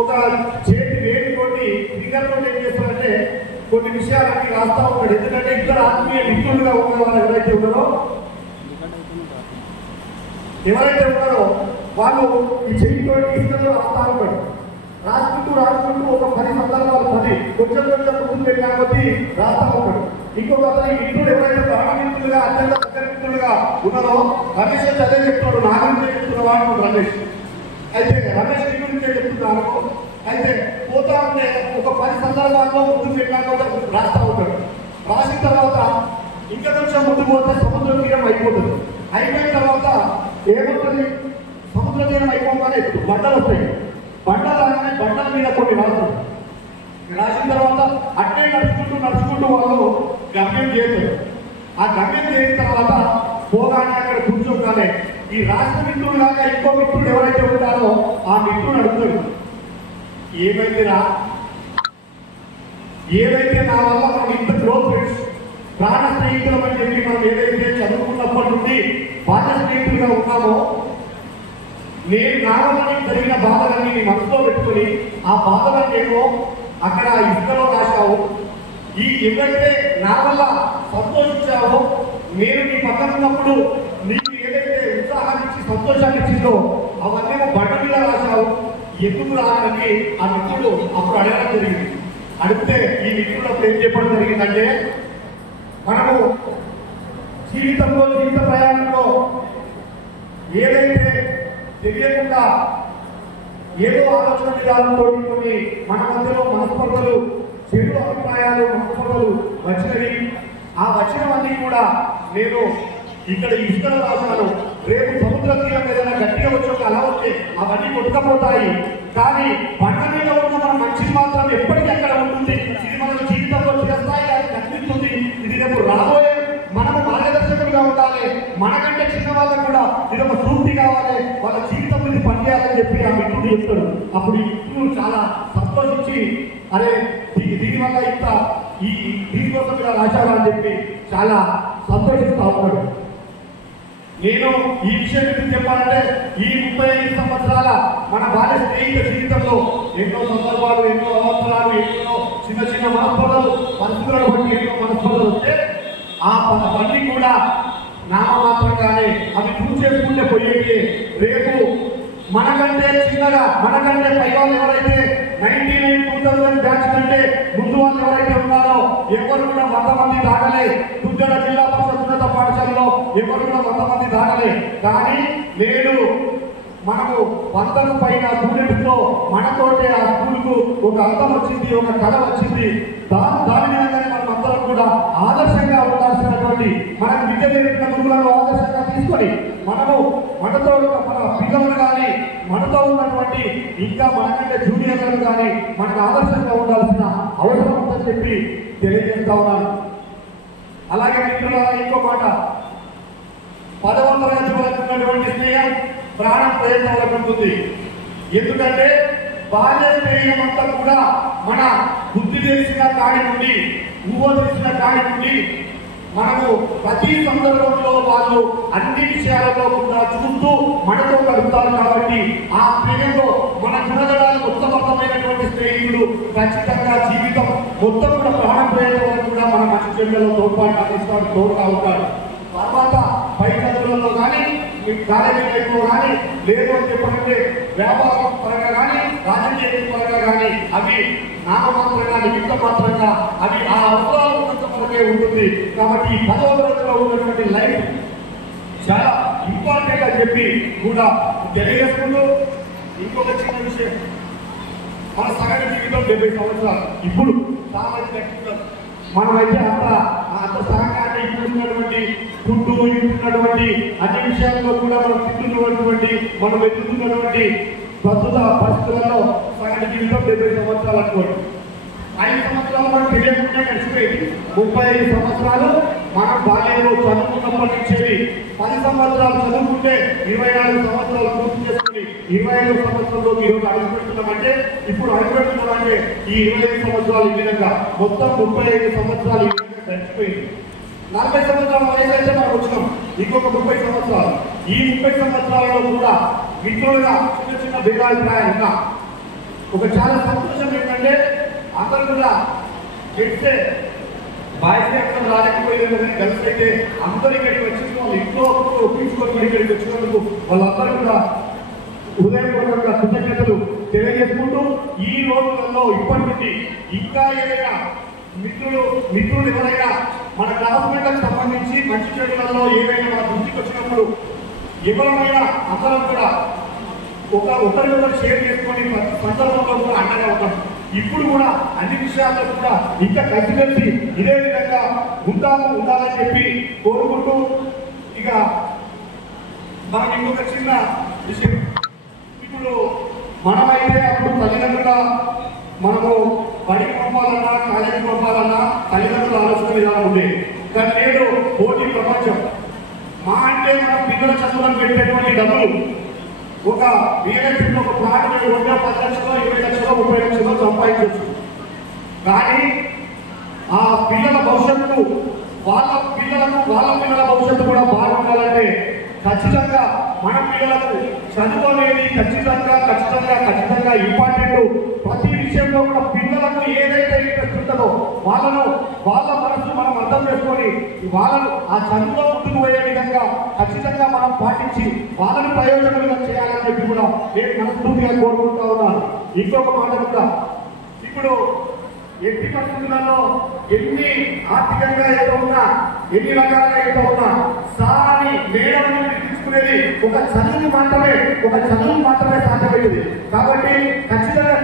ఒక చేతి వేడితోటి ఫింగర్తో ఏం చేస్తారంటే కొన్ని విషయాలన్నీ రాస్తా ఉంటాడు. ఎందుకంటే ఇద్దరు ఆత్మీయ మిత్రులుగా ఉన్న వాళ్ళు ఎవరైతే ఉన్నారో వాళ్ళు ఈ చేతితోటి ఇద్దరు రాస్తా ఉంటాడు. రాసుకుంటూ ఒక 10 సందర్భాలు 10 కొంచెం ముందుకు వెళ్ళినా కొద్దీ రాస్తా ఉంటాడు. ఇంకొక అతని మిత్రుడు ఎవరైతే ప్రాణమిత్రులుగా అత్యంత దగ్గర మిత్రులుగా ఉన్నారో రమేష్ అయితే అదే చెప్తున్నాడు, నా గురించే చెప్తున్నవాడు రమేష్. అయితే రమేష్ నీ గురించే చెప్తున్నాను. అయితే పోతా ఉంటే ఒక 10 సందర్భాల్లో ముందుకు వెళ్ళినా కూడా రాస్తా ఉంటాడు. రాసిన తర్వాత ఇంకా కొంచెం ముందు పోతే సముద్ర తీరం అయిపోతుంది. అయిపోయిన తర్వాత ఏమవుతుంది, సముద్ర తీరం అయిపోగానే బండలు వస్తాయి. బండలు రాగానే బండల మీద కొన్ని రాస్తారు. రాసిన తర్వాత అట్టే నడుచుకుంటూ వాళ్ళు గమ్యం చేస్తారు. ఆ గమ్యం చేసిన తర్వాత పోగానే అక్కడ కూర్చోగానే ఈ రాష్ట్ర మిత్రుడు లాగా ఇంకో మిత్రుడు ఎవరైతే ఉంటారో ఆ మిత్రుడు అడుగుతాడు, ఏవైతే నా వల్ల మనం ఇంత క్లోజ్ ఫ్రెండ్స్ ప్రాణ స్నేహితులం అని చెప్పి మనం ఏదైతే చదువుకున్నప్పటి నుండి బాల్య స్నేహితులుగా ఉన్నామో, నేను నా వల్ల జరిగిన బాధలన్నీ నీ మనసులో పెట్టుకుని ఆ బాధలన్నేమో అక్కడ ఇసుకలో రాశావు. ఈ ఎవరైతే నా వల్ల సంతోషించావో, నేను నీ పక్కన ఉన్నప్పుడు నీకు ఏదైతే ఉత్సాహాన్ని ఇచ్చి సంతోషాన్ని ఇచ్చిందో అవన్నీ బండ మీద రాశావు. ఎందుకు రాదని ఆ మిత్రుడు అప్పుడు అడగడం జరిగింది. అడిగితే ఈ మిత్రుడు అప్పుడు ఏం చెప్పడం జరిగిందంటే, మనము జీవిత ప్రయాణంలో ఏదైతే తెలియకుండా ఏదో ఆలోచన విధానంతో కొన్ని మన మధ్యలో మనస్పర్ధలు, చెడు అభిప్రాయాలు, మనస్పర్ధలు వచ్చినవి. ఆ వచ్చినవన్నీ కూడా నేను ఇక్కడ ఇసుకలో రాశాను. రేపు సముద్ర తీరం ఏదైనా గట్టిగా వచ్చి అలా వస్తే అవన్నీ కొట్టుకపోతాయి. కానీ బండ మీద ఉన్న మన మంచిని మాత్రం ఎప్పటికీ అక్కడ ఉంటుంది. ఇది మన జీవితంలో చిరస్థాయి కనిపిస్తుంది. ఇది రేపు రాబోయే మనము మార్గదర్శకులుగా ఉండాలి. మనకంటే చిన్న వాళ్ళకు కూడా ఇది ఒక స్ఫూర్తి కావాలి. వాళ్ళ జీవితం మీద పనిచేయాలని చెప్పి ఆ మిత్రుడు చెప్తాడు. అప్పుడు ఈ మిత్రుడు చాలా సంతోషించి, అరే దీనివల్ల ఇంత దీనికోసం ఇలా రాశారు అని చెప్పి చాలా సంతోషిస్తూ ఉంటాడు. నేను ఈ విషయం గురించి చెప్పాలంటే ఈ 35 సంవత్సరాల మన బాల్య స్నేహిత జీవితంలో ఎన్నో సందర్భాలు, ఎన్నో అవసరాలు, ఎన్నో చిన్న మనస్పర్ధలు, పరిస్థితులను బట్టి ఎన్నో మనస్పర్ధలు వస్తే ఆ పని కూడా నామమాత్రంగానే అవి చూసేసుకుంటే పోయేవి. రేపు మనకంటే చిన్నగా, మనకంటే పై వాళ్ళు ఎవరైతే 99 బ్యాచ్ కంటే ముందు వాళ్ళు ఎవరైతే ఉన్నారో ఎవరు కూడా 100 మంది దాటలే. దుగ్గడ జిల్లా పరిషత్ ఉన్నత పాఠశాలలో ఎవరు కూడా 100 మంది దాటలే. కానీ నేడు మనకు 100కు పైన స్టూడెంట్స్తో మనతోటే ఆ స్కూల్కు ఒక అర్థం వచ్చింది, ఒక కళ వచ్చింది. దాని విధంగానే మనం అందరం కూడా ఆదర్శంగా ఉండాల్సినటువంటి మనకు విద్య నేర్పిన గురువులను ఆదర్శంగా తీసుకొని మనము మనతో మన పిల్లలను కానీ, మనతో ఉన్నటువంటి ఇంకా మనకంటే జూనియర్లను కానీ మనకు ఆదర్శంగా ఉండాల్సిన అవసరం ఉందని చెప్పి తెలియజేస్తా ఉన్నాను. అలాగే మిత్రులారా, ఇంకో మాట, 10వ తరగతి వరకు ఉన్నటువంటి స్నేహం ప్రాణం ప్రయత్నం వరకు ఉంటుంది. ఎందుకంటే బాల్య స్నేహం అంతా కూడా మన బుద్ధి తెలిసిన కాడి నుండి, ఊహ తెలిసిన కాడి నుండి మనము ప్రతి సందర్భంలో వాళ్ళు అన్ని విషయాలలో కూడా చూస్తూ మనతో గడుపుతారు. కాబట్టి ఆ స్నేహంలో మన గుణగణాలకు ఉత్తమమైనటువంటి స్నేహితుడు ఖచ్చితంగా జీవితం మొత్తం కూడా ప్రాణ ప్రయత్నం వరకు కూడా మన మంచి చెల్లెల్లో తోడ్పాటు అందిస్తాడు, తోడుగా ఉంటాడు. తర్వాత పై చదువులలో కానీ, కాలేజీ లైఫ్లో కానీ, లేదు అని చెప్పాలంటే వ్యాపారం పరంగా కానీ, రాజకీయ పరంగా కానీ అవి నామమాత్రంగా, నిమిత్త మాత్రంగా అవి ఆ అవసరాలు ఉన్నంత వరకే ఉంటుంది. కాబట్టి ఈ 10వ తరగతిలో ఉన్నటువంటి లైఫ్ చాలా ఇంపార్టెంట్ అని చెప్పి కూడా తెలియజేసుకుంటూ, ఇంకొక చిన్న విషయం, మన సగటు జీవితం 70 సంవత్సరాలు. ఇప్పుడు చాలా కట్టుకుంటారు. మనమైతే అంత సహకారాన్ని ఇప్పుడున్నటువంటి ఫుడ్డు, ఇప్పుడున్నటువంటి అన్ని విషయాల్లో కూడా మనం తింటున్నటువంటి, మనం వెతుకుతున్నటువంటి ప్రస్తుత పరిస్థితులలో సగటు జీవితం 70 సంవత్సరాలు అనుకోండి. 5 సంవత్సరాలు మనం తెలియకుండా గడిచిపోయింది. 35 సంవత్సరాలు మనం బాల్యంలో చదువుకున్నప్పటి నుంచి 10 సంవత్సరాలు చదువుకుంటే 24 సంవత్సరాలు పూర్తి చేసుకుని 25 సంవత్సరంలోకి ఈరోజు అడుగుపెడుతున్నామంటే, ఇప్పుడు అడుగుపెడుతున్నామంటే ఈ 25 సంవత్సరాలు ఈ విధంగా మొత్తం 35 సంవత్సరాలు ఈ విధంగా గడిచిపోయింది. 40 సంవత్సరాల వయసు అయితే మనం వచ్చినాం, ఇంకొక 30 సంవత్సరాలు. ఈ 30 సంవత్సరాలలో కూడా మిత్రులుగా చిన్న భేదాభిప్రాయాలు ఉన్నా ఒక చాలా సంతోషం ఏంటంటే అందరూ కూడా చెప్తే బాయ్స్ అందరూ రాలేకపోయేది గర్ల్స్ అయితే అందరూ ఇక్కడికి వచ్చిన వాళ్ళు ఇంట్లో ఒప్పించుకొని ఇక్కడికి వచ్చినందుకు వాళ్ళందరూ కూడా హృదయపూర్వకంగా కృతజ్ఞతలు తెలియజేసుకుంటూ ఈ రోజులలో ఇప్పటి నుండి ఇంకా ఏదైనా మిత్రులు ఎవరైనా మన క్లాస్మేట్లకు సంబంధించి మంచి చెడులలో ఏవైనా మన దృష్టికి వచ్చినప్పుడు ఎవరైనా అందరం కూడా ఒకరికొకరు షేర్ చేసుకొని సందర్భంలో కూడా అండగా ఉంటాం. ఇప్పుడు కూడా అన్ని విషయాల్లో కూడా ఇంకా కలిసి ఇదే విధంగా ఉండాలని చెప్పి కోరుకుంటూ ఇక మనం ఇంకొక చిన్న విషయం, ఇప్పుడు మనమైతే అప్పుడు తల్లిదండ్రుల మనము బడికి పంపాలన్నా కాలేజీకి పంపాలన్నా తల్లిదండ్రుల ఆలోచన విధానం ఉండేది. కానీ నేడు పోటీ ప్రపంచం మా అంటే మనం పిల్లల చదువులను పెట్టేటువంటి డబ్బులు ఒక రియల్ ఒక ప్లాట్ 10 లక్షలు 20 లక్షలు 30 లక్షలు సంపాదించవచ్చు. కానీ ఆ పిల్లల భవిష్యత్తు వాళ్ళ పిల్లల భవిష్యత్తు కూడా బాగుండాలంటే ఖచ్చితంగా మన పిల్లలకు చదువు అనేది ఖచ్చితంగా ఇంపార్టెంట్. ప్రతి విషయంలో కూడా పిల్లలకు ఏదైతే ఇంట్రెస్ట్ ఉంటుందో వాళ్ళ మనసు మనం అర్థం చేసుకొని వాళ్ళను ఆ చదువులో ముందుకు పోయే విధంగా ఖచ్చితంగా మనం పాటించి వాళ్ళని ప్రయోజనంగా చేయాలని చెప్పి కూడా నేను మనస్ఫూర్తిగా కోరుకుంటా ఉన్నాను. ఇంకొక మాట కూడా, ఇప్పుడు ఎట్టి పరిస్థితులలో ఎన్ని ఆర్థికంగా ఎంత ఉన్నా ఎన్ని రకాలుగా ఎంత ఉన్నా సారి మేడం తీసుకునేది ఒక చదువు మాత్రమే సాధ్యమవుతుంది. కాబట్టి ఖచ్చితంగా